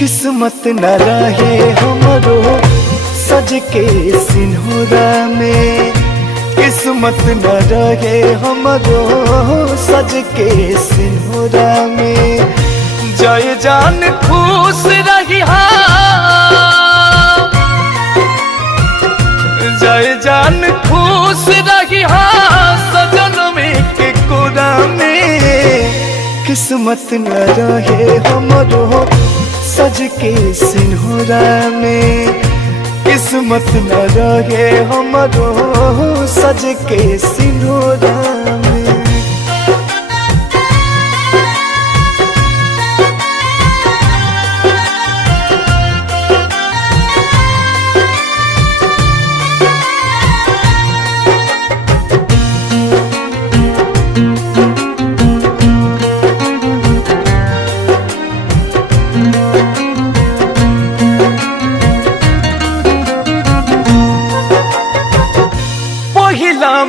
किस्मत न रहे हमरो सज के सिंहरा में, किस्मत न रहे हमरो सज के सिंहरा में। जय जान खुश रही जय जान खुश रही सजन में के कोरा में। किस्मत न रहे हमरो सज के सिंहरा में, किस्मत न रहे हमरो सज के सिंहरा में।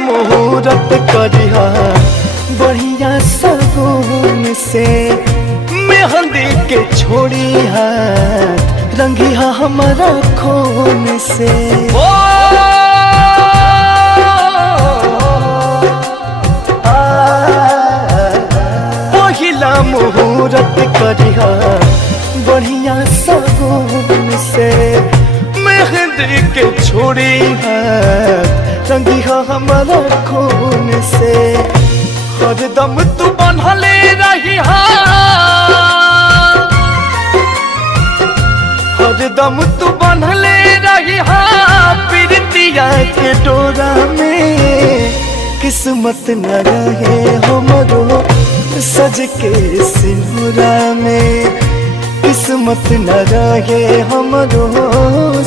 मुहूर्त करिहा बढ़िया सगुन से, मेहंदी के छोड़ी हाथ रंगिहा हमारा खून से। पहिला मुहूर्त करिहा बढ़िया सगुन से, मेहंदी के छोड़ी हाथ रंगिहा हमारा खून से। हरदम तू बनहले रही हरदम तू बनहले रही प्रीतिया के डोरा में। किस्मत न रहे हमरो सज के सिंहरा में, किस्मत न रहे हमरो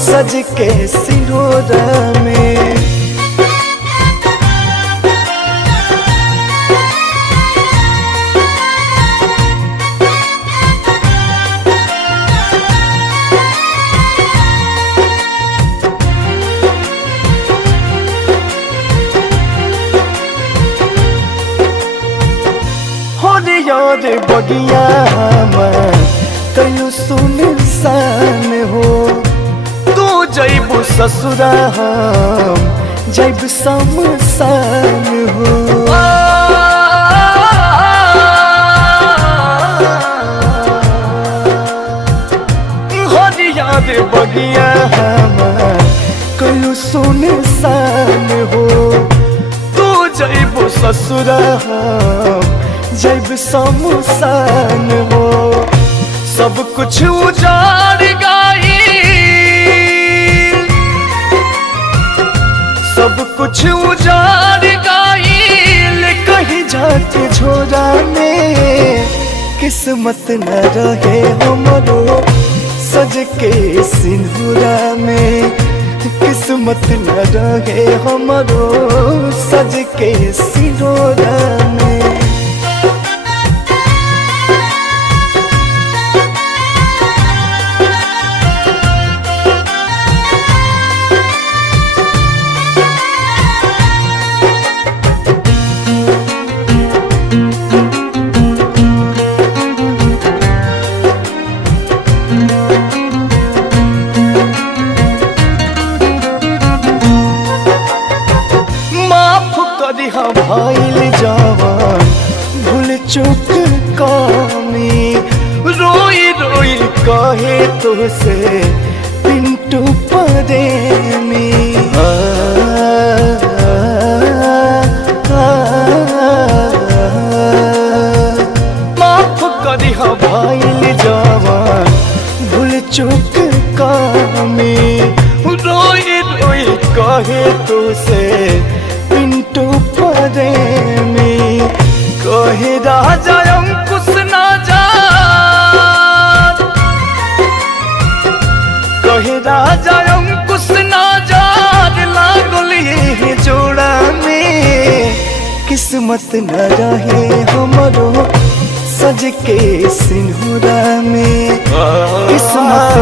सज के सिंहरा में। यार बगिया हमार कयू सुनसान हो, तू जैबू ससुरा हम जैब शमशान हो। हर यार बगिया हमार कयू सुनसान हो, तू जैबू ससुरा हम जब शमशान हो। सब कुछ उजाड़ गई, सब कुछ उजाड़ गई कहीं जाके झोरा में। किस्मत न रहे हमरो सज के सिंहरा में, किस्मत न रहे हमरो सज के सिंहरा में। भइल जवान भूल चुक कामी, रोई रोई कहे तुझसे पिंटू प्रेमी। माफ करिहा भइल जवान भूल चुक कामी, रोई रोई कहे तुझसे पिंटू प्रेमी। कहे राजा अंकुश ना जा, कहे राजा अंकुश ना जा लागल ये जोड़ा में। किस्मत न रहे हमरो सज के सिंहरा में, किस्मत